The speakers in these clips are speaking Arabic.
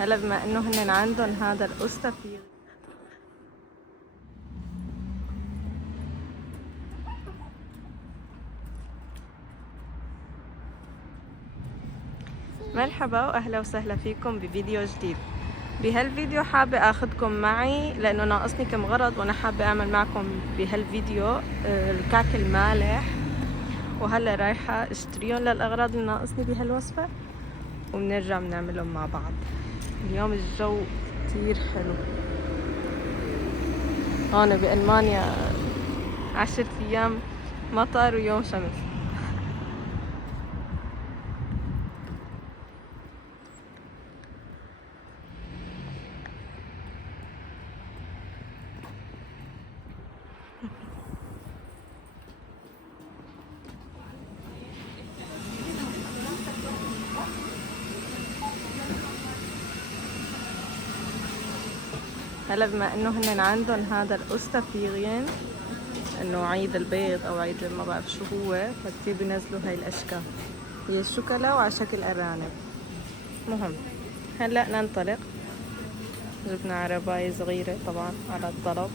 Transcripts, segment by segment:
هلا بما انه هن عندهم هذا القسطفي، مرحبا واهلا وسهلا فيكم بفيديو جديد. بهالفيديو حابة اخذكم معي لانه ناقصني كم غرض، وانا حابة اعمل معكم بهالفيديو الكعك المالح، وهلا رايحة اشتريهم للاغراض اللي ناقصني بهالوصفة وبنرجع بنعملهم مع بعض. اليوم الجو كتير حلو هون بألمانيا، 10 ايام مطر ويوم شمس. هلا بما انه هن عندهم هذا القسطفيغين، انه عيد البيض او عيد ما بعرف شو هو، فكتير بينزلوا هاي الاشكال، هي الشوكولا وعلى شكل ارانب. مهم هلا ننطلق. جبنا عرباية صغيرة طبعا على الطلب.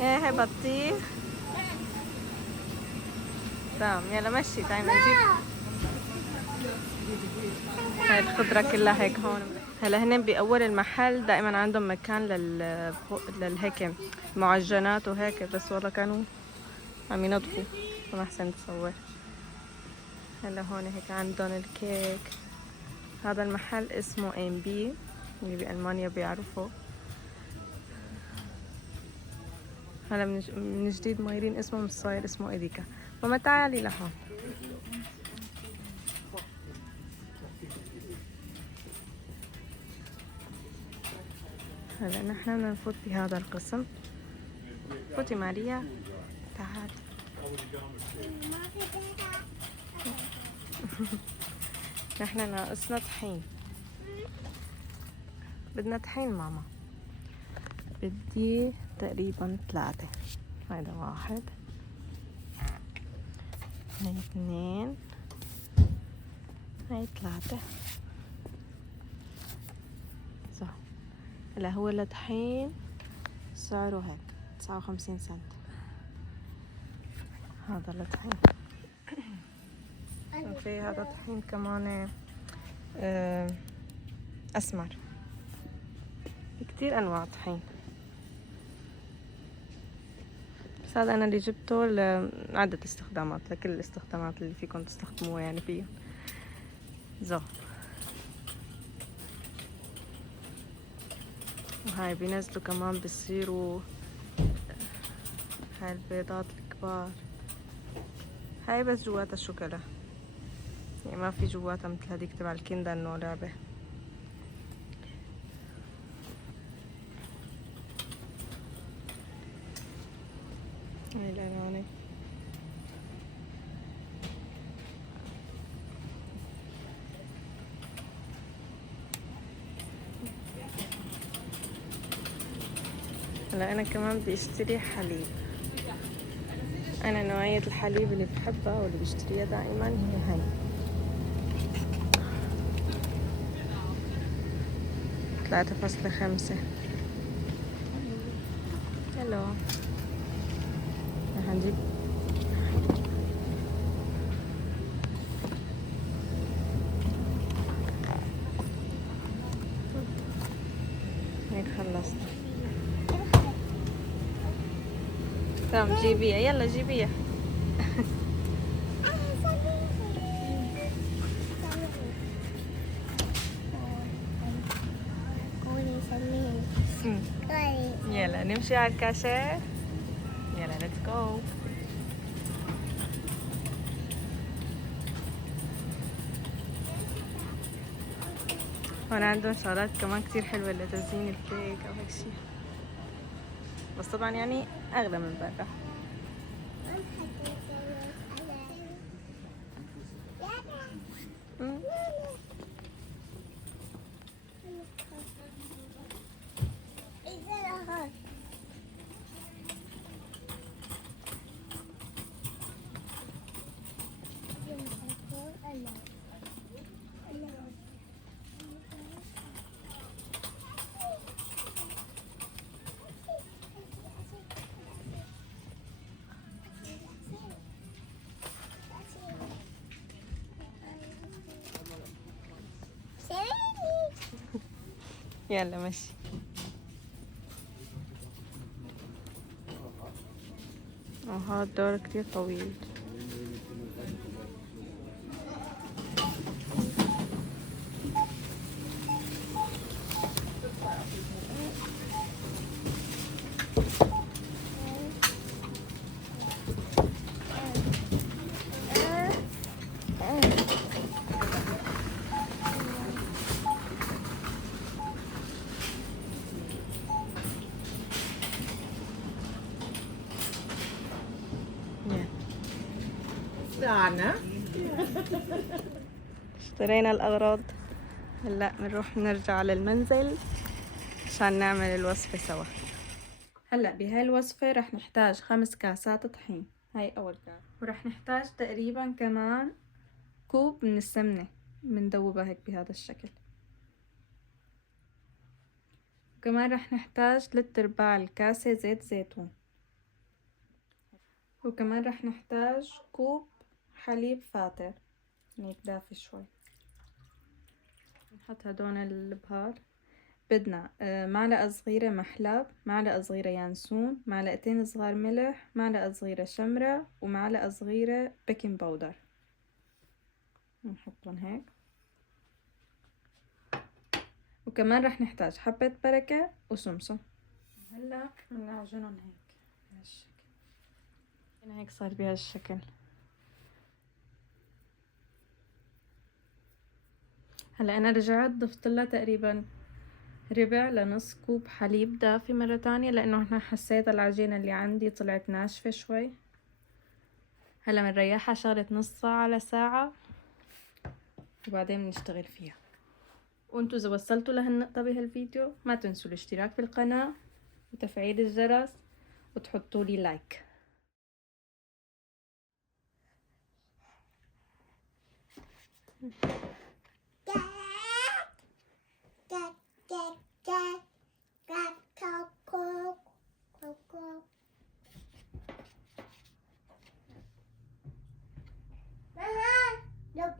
ايه بطيخ. تمام يلا مشي، تعالي نجيب هاي الخضرة كلها هيك هون. هلا هن بأول المحل دائما عندهم مكان للهيك معجنات وهيك، بس والله كانوا عم ينظفوا فما أحسن تصور. هلا هون هيك عندهم الكيك. هذا المحل اسمه ام بي، اللي بألمانيا بيعرفوا. هلا من جديد مايرين اسمه مش صاير اسمه إيديكا. ماما تعالي لهون. هلا نحن بدنا نفوت بهذا القسم. فوتي ماريا تعالي. نحن ناقصنا طحين، بدنا طحين ماما. بدي تقريبا 3. هيدا 1 هاي 2 هاي 3. صح. هلا هو الطحين سعره هيك 59 سنت. هذا الطحين. وفي هذا الطحين كمان أسمر. كتير أنواع طحين، بس هذا أنا اللي جبته لعدة استخدامات، لكل الاستخدامات اللي فيكم تستخدموها يعني فيه. وهاي بينزلوا كمان بيصيروا هاي البيضات الكبار. هاي بس جواتها الشوكولا، يعني ما في جواتها مثل هذيك تبع الكندر انه لعبة. هاي الألوانة. هلا أنا كمان بدي اشتري حليب. أنا نوعية الحليب اللي بحبها واللي بشتريها دائما هي هاي 3.5. هلو رح نجيب هيك خلصت. تمام جيبيها، يلا جيبيها. يلا نمشي على الكاشير. يلا ليتس جو. هون عندهم شغلات كمان كتير حلوة لتزيين الكيك أو هيك شي، بس طبعا يعني أغلى من برا. يلا مشي. هذا الدور كتير طويل. اشترينا الأغراض، هلا بنروح نرجع للمنزل عشان نعمل الوصفة سوا. هلا بهاي الوصفة رح نحتاج 5 كاسات طحين، هاي أول كاس، ورح نحتاج تقريبا كمان كوب من السمنة بندوبها هيك بهذا الشكل، وكمان رح نحتاج 3/4 الكاسة زيت زيتون، وكمان رح نحتاج كوب حليب فاتر هيك دافي شوي. نحط هدول البهار. بدنا معلقة صغيرة محلب، معلقة صغيرة يانسون، معلقتين صغار ملح، معلقة صغيرة شمرة، ومعلقة صغيرة بيكنج باودر. نحطهم هيك. وكمان رح نحتاج حبة بركة وسمسم. هلا بنعجنهم هيك بهالشكل. هنا هيك صار بهالشكل. هلا انا رجعت ضفت لها تقريبا ربع لنص كوب حليب دافي مرة تانية، لانه انا حسيت العجينة اللي عندي طلعت ناشفة شوي. هلا بنريحها شغلة نص ساعة لساعة وبعدين بنشتغل فيها. وانتوا اذا وصلتوا لهالنقطة بهالفيديو ما تنسوا الاشتراك في القناة وتفعيل الجرس وتحطوا لي لايك.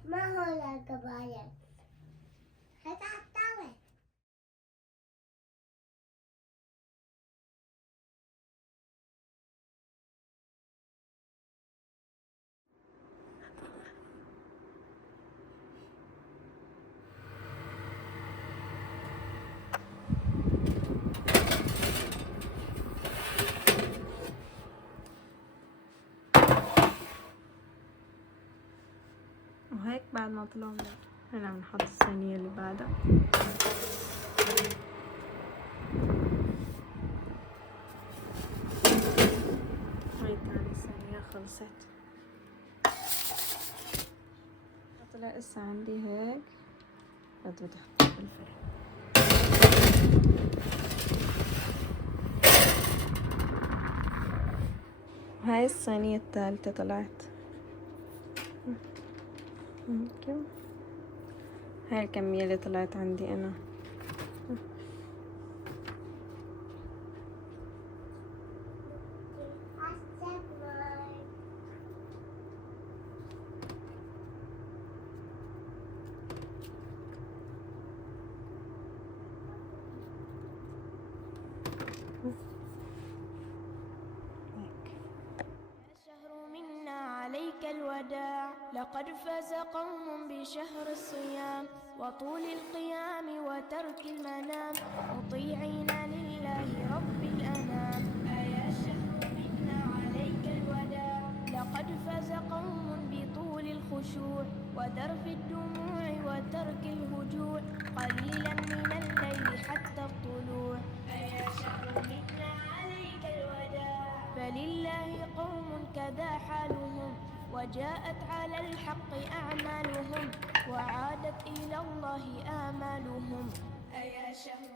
ما هو لا كباية هتعطوه. وهيك بعد ما طلعوا هلا بنحط الصينية اللي بعدها. هاي تاني صينية خلصت. طلع اسا عندي هيك، بدي احطه بالفرن. هاي الصينية الثالثة طلعت. ممكن هاي الكمية اللي طلعت عندي انا. عليك الوداع، لقد فاز قوم بشهر الصيام وطول القيام وترك المنام، مطيعين لله رب الأنام. أيا شهر منا عليك الوداع، لقد فاز قوم بطول الخشوع وذرف الدموع وترك الهجوع، قليلا من الليل حتى الطلوع. أيا شهر منا عليك الوداع، فلله قوم كذا حالهم، وجاءت على الحق أعمالهم، وعادت إلى الله آمالهم. أيا شهر